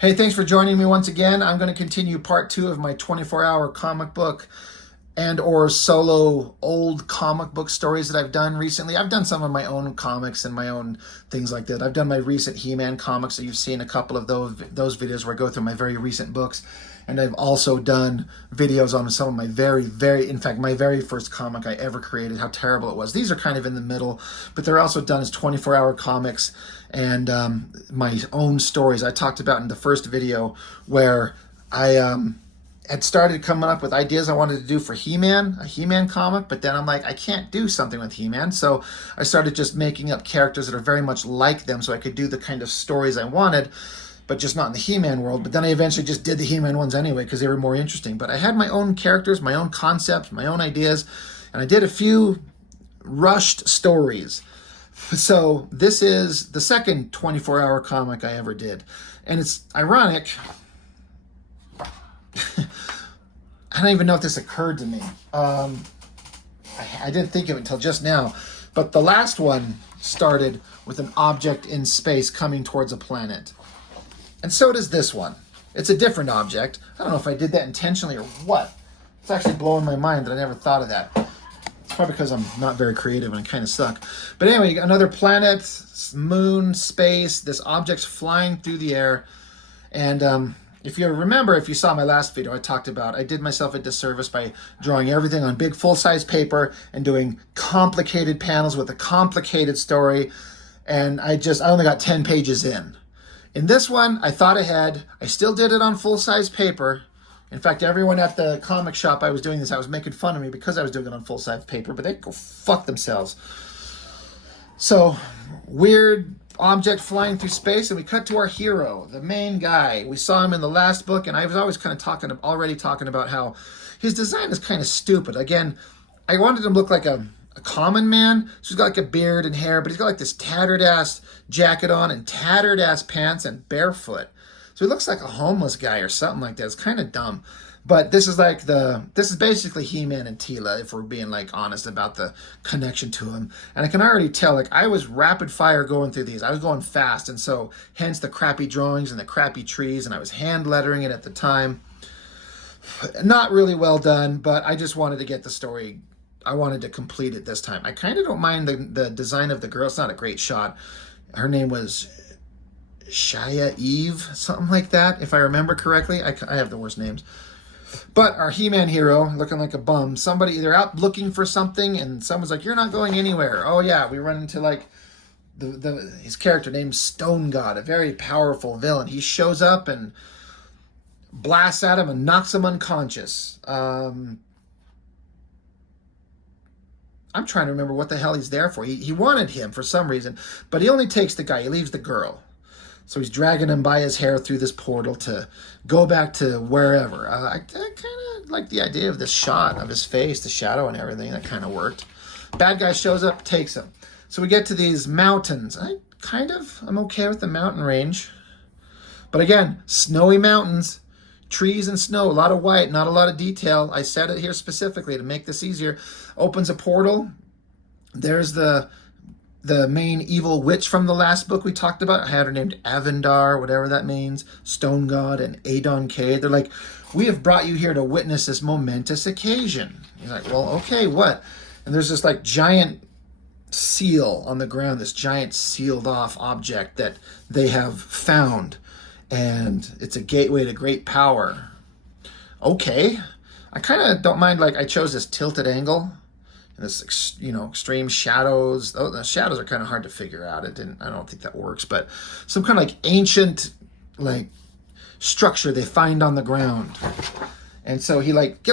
Hey, thanks for joining me once again. I'm going to continue part two of my 24-hour comic book and or solo old comic book stories that I've done recently. I've done some of my own comics and my own things like that. I've done my recent He-Man comics, so you've seen a couple of those videos where I go through my very recent books. And I've also done videos on some of my in fact, my very first comic I ever created, how terrible it was. These are kind of in the middle, but they're also done as 24-hour comics and my own stories. I talked about in the first video where I had started coming up with ideas I wanted to do for He-Man, a He-Man comic, but then I'm like, I can't do something with He-Man, so I started just making up characters that are very much like them so I could do the kind of stories I wanted, but just not in the He-Man world. But then I eventually just did the He-Man ones anyway because they were more interesting. But I had my own characters, my own concepts, my own ideas, and I did a few rushed stories. So this is the second 24-hour comic I ever did. And it's ironic. I don't even know if this occurred to me. I didn't think of it until just now. But the last one started with an object in space coming towards a planet. And so does this one. It's a different object. I don't know if I did that intentionally or what. It's actually blowing my mind that I never thought of that. It's probably because I'm not very creative and I kind of suck. But anyway, another planet, moon, space, this object's flying through the air. And if you remember, if you saw my last video, I talked about I did myself a disservice by drawing everything on big full-size paper and doing complicated panels with a complicated story. And I only got 10 pages in. In this one, I thought ahead. I still did it on full-size paper. In fact, everyone at the comic shop I was doing this, I was making fun of me because I was doing it on full-size paper, but they go fuck themselves. So, weird object flying through space, and we cut to our hero, the main guy. We saw him in the last book, and I was always kind of already talking about how his design is kind of stupid. Again, I wanted him to look like a common man. So he's got like a beard and hair, but he's got like this tattered ass jacket on and tattered ass pants and barefoot. So he looks like a homeless guy or something like that. It's kind of dumb. But this is basically He-Man and Teela, if we're being like honest about the connection to him. And I can already tell, like, I was rapid fire going through these. I was going fast, and so hence the crappy drawings and the crappy trees, and I was hand lettering it at the time. Not really well done, but I just wanted to get the story. I wanted to complete it this time. I kind of don't mind the design of the girl. It's not a great shot. Her name was Shia Eve, something like that, if I remember correctly. I have the worst names. But our He-Man hero, looking like a bum, somebody, they're out looking for something, and someone's like, you're not going anywhere. Oh yeah, we run into like his character named Stone God, a very powerful villain. He shows up and blasts at him and knocks him unconscious. I'm trying to remember what the hell he's there for. He wanted him for some reason, but he only takes the guy. He leaves the girl. So he's dragging him by his hair through this portal to go back to wherever. I kind of like the idea of this shot of his face, the shadow and everything. That kind of worked. Bad guy shows up, takes him. So we get to these mountains. I'm okay with the mountain range. But again, snowy mountains, trees and snow, a lot of white, not a lot of detail. I said it here specifically to make this easier. Opens a portal. There's the main evil witch from the last book we talked about. I had her named Avendar, whatever that means, Stone God, and Adon K. They're like, we have brought you here to witness this momentous occasion. He's like, well, okay, what? And there's this like giant seal on the ground, this giant sealed off object that they have found. And it's a gateway to great power. Okay. I kind of don't mind, like, I chose this tilted angle. And this, extreme shadows. Oh, the shadows are kind of hard to figure out. I don't think that works, but some kind of like ancient, like, structure they find on the ground. And so he like,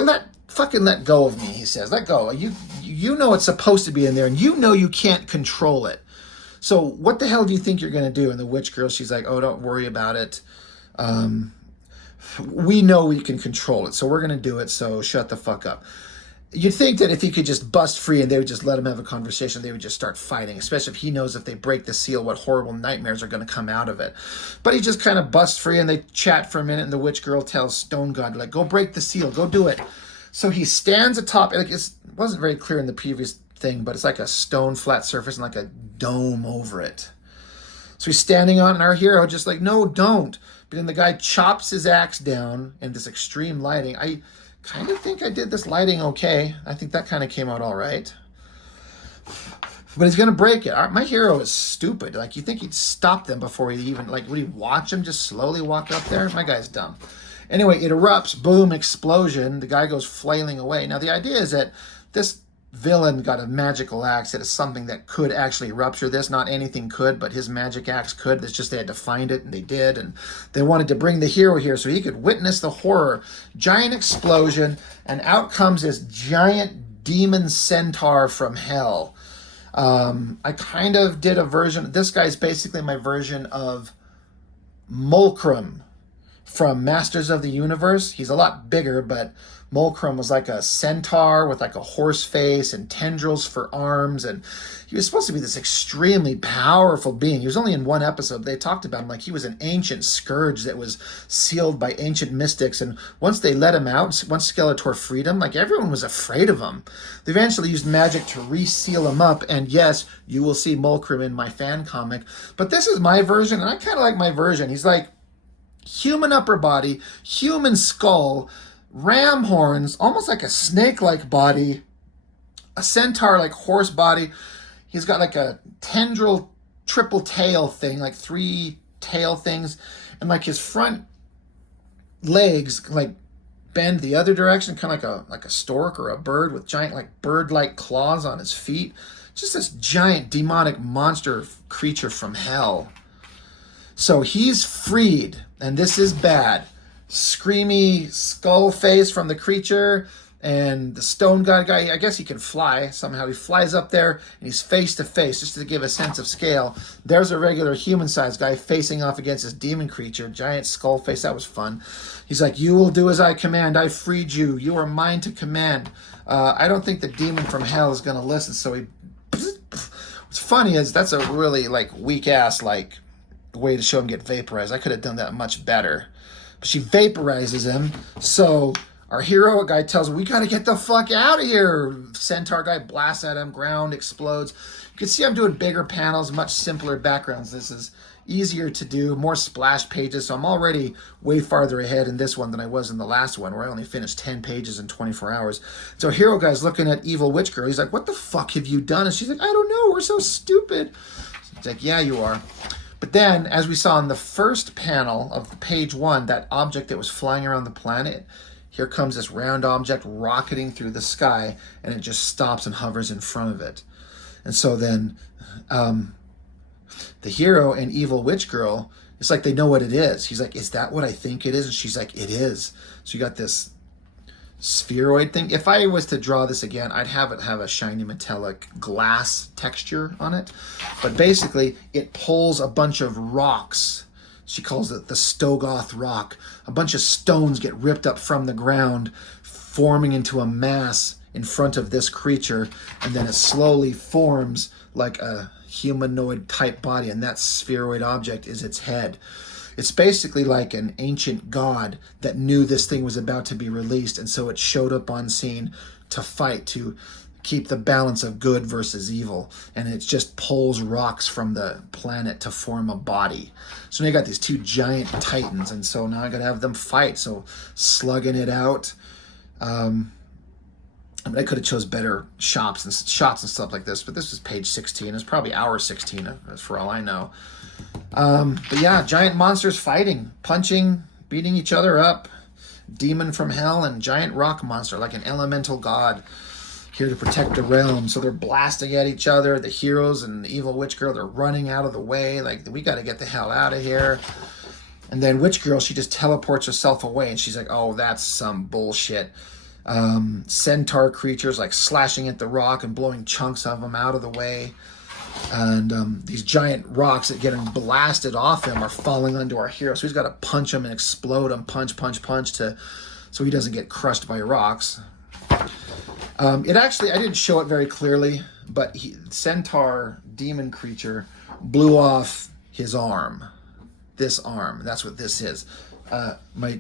fucking let go of me, he says. Let go. You know it's supposed to be in there, and you know you can't control it. So what the hell do you think you're going to do? And the witch girl, she's like, oh, don't worry about it. We know we can control it, so we're going to do it, so shut the fuck up. You'd think that if he could just bust free and they would just let him have a conversation, they would just start fighting, especially if he knows if they break the seal, what horrible nightmares are going to come out of it. But he just kind of busts free and they chat for a minute, and the witch girl tells Stone God, like, go break the seal, go do it. So he stands atop, like, it wasn't very clear in the previous thing, but it's like a stone flat surface and like a dome over it. So he's standing on, and our hero just like, no, don't. But then the guy chops his axe down in this extreme lighting. I kind of think I did this lighting okay. I think that kind of came out all right. But he's going to break it. My hero is stupid. Like, you think he'd stop them before he even, like, would he watch him just slowly walk up there? My guy's dumb. Anyway, it erupts, boom, explosion. The guy goes flailing away. Now, the idea is that this villain got a magical axe that is something that could actually rupture this. Not anything could, but his magic axe could. It's just they had to find it, and they did. And they wanted to bring the hero here so he could witness the horror. Giant explosion, and out comes this giant demon centaur from hell. I kind of did a version. This guy's basically my version of Mulcrum from Masters of the Universe. He's a lot bigger, but Mulcrum was like a centaur with like a horse face and tendrils for arms, and he was supposed to be this extremely powerful being. He was only in one episode. They talked about him like he was an ancient scourge that was sealed by ancient mystics, and once they let him out, once Skeletor freed him, like everyone was afraid of him. They eventually used magic to reseal him up, and yes, you will see Mulcrum in my fan comic, but this is my version, and I kind of like my version. He's like human upper body, human skull, ram horns, almost like a snake-like body, a centaur-like horse body. He's got like a tendril triple tail thing, like 3 tail things, and like his front legs like bend the other direction, kind of like a stork or a bird with giant like bird-like claws on his feet. Just this giant demonic monster creature from hell. So he's freed, and this is bad. Screamy skull face from the creature, and the stone god guy, I guess he can fly somehow. He flies up there, and he's face to face, just to give a sense of scale. There's a regular human-sized guy facing off against this demon creature, giant skull face. That was fun. He's like, you will do as I command. I freed you. You are mine to command. I don't think the demon from hell is going to listen, so he... What's funny is that's a really, like, weak-ass, like, way to show him get vaporized. I could have done that much better. But she vaporizes him, so our hero guy tells him, we gotta get the fuck out of here. Centaur guy blasts at him, ground explodes. You can see I'm doing bigger panels, much simpler backgrounds. This is easier to do, more splash pages, so I'm already way farther ahead in this one than I was in the last one, where I only finished 10 pages in 24 hours. So hero guy's looking at evil witch girl. He's like, what the fuck have you done? And she's like, I don't know, we're so stupid. He's like, yeah, you are. But then, as we saw in the first panel of page 1, that object that was flying around the planet, here comes this round object rocketing through the sky, and it just stops and hovers in front of it. And so then the hero and evil witch girl, it's like they know what it is. He's like, is that what I think it is? And she's like, it is. So you got this spheroid thing. If I was to draw this again, I'd have it have a shiny metallic glass texture on it. But basically, it pulls a bunch of rocks. She calls it the Stogoth rock. A bunch of stones get ripped up from the ground, forming into a mass in front of this creature, and then it slowly forms like a humanoid type body, and that spheroid object is its head. It's basically like an ancient god that knew this thing was about to be released, and so it showed up on scene to fight, to keep the balance of good versus evil, and it just pulls rocks from the planet to form a body. So now you got these 2 giant titans, and so now I gotta have them fight. So slugging it out. I mean, I could have chose better shots and stuff like this, but this is page 16. It's probably hour 16 for all I know. But yeah, giant monsters fighting, punching, beating each other up. Demon from hell and giant rock monster, like an elemental god, here to protect the realm. So they're blasting at each other. The heroes and the evil witch girl, they're running out of the way. Like, we got to get the hell out of here. And then witch girl, she just teleports herself away, and she's like, oh, that's some bullshit. Centaur creatures like slashing at the rock and blowing chunks of them out of the way. And these giant rocks that get him blasted off him are falling onto our hero. So he's got to punch him and explode him, punch, so he doesn't get crushed by rocks. It actually, I didn't show it very clearly, but Centaur demon creature blew off his arm. This arm. That's what this is. My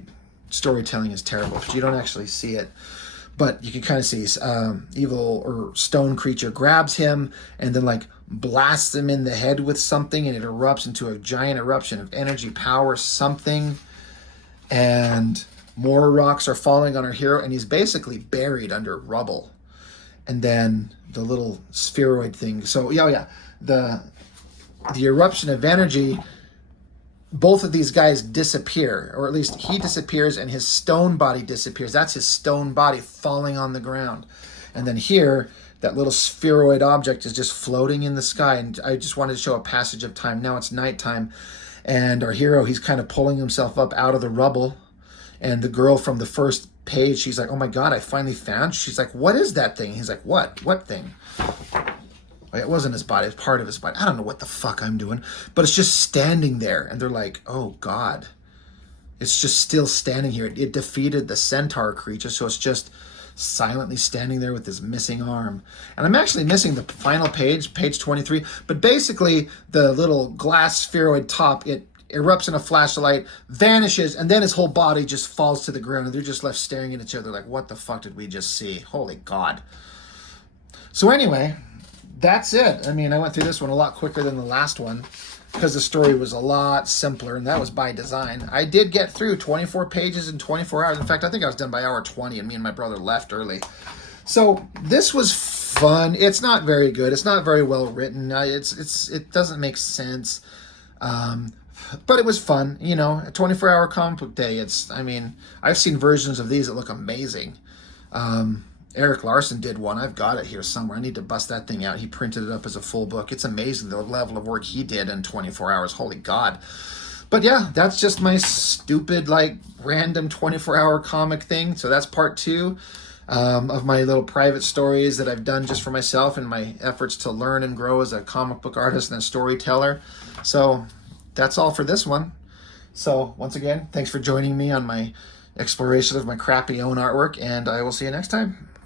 storytelling is terrible because you don't actually see it. But you can kind of see evil or stone creature grabs him and then like blasts him in the head with something, and it erupts into a giant eruption of energy, power, something. And more rocks are falling on our hero, and he's basically buried under rubble. And then the little spheroid thing. So yeah, the eruption of energy, both of these guys disappear, or at least he disappears and his stone body disappears. That's his stone body falling on the ground. And then here, that little spheroid object is just floating in the sky. And I just wanted to show a passage of time. Now it's nighttime, and our hero, he's kind of pulling himself up out of the rubble. And the girl from the first page, she's like, oh my God, I finally found. She's like, what is that thing? He's like, what? What thing? It wasn't his body, it's part of his body. I don't know what the fuck I'm doing, but it's just standing there. And they're like, oh God, it's just still standing here. It defeated the centaur creature, so it's just silently standing there with his missing arm. And I'm actually missing the final page, page 23. But basically, the little glass spheroid top, it erupts in a flash of light, vanishes, and then his whole body just falls to the ground, and they're just left staring at each other like, what the fuck did we just see? Holy God. So anyway, that's it. I mean, I went through this one a lot quicker than the last one because the story was a lot simpler, and that was by design. I did get through 24 pages in 24 hours. In fact, I think I was done by hour 20, and me and my brother left early. So this was fun. It's not very good. It's not very well written. It doesn't make sense. But it was fun, you know, a 24-hour comic book day. I've seen versions of these that look amazing. Eric Larson did one. I've got it here somewhere. I need to bust that thing out. He printed it up as a full book. It's amazing the level of work he did in 24 hours. Holy God. But yeah, that's just my stupid, random 24-hour comic thing. So that's part 2 of my little private stories that I've done just for myself in my efforts to learn and grow as a comic book artist and a storyteller. So that's all for this one. So once again, thanks for joining me on my exploration of my crappy own artwork, and I will see you next time.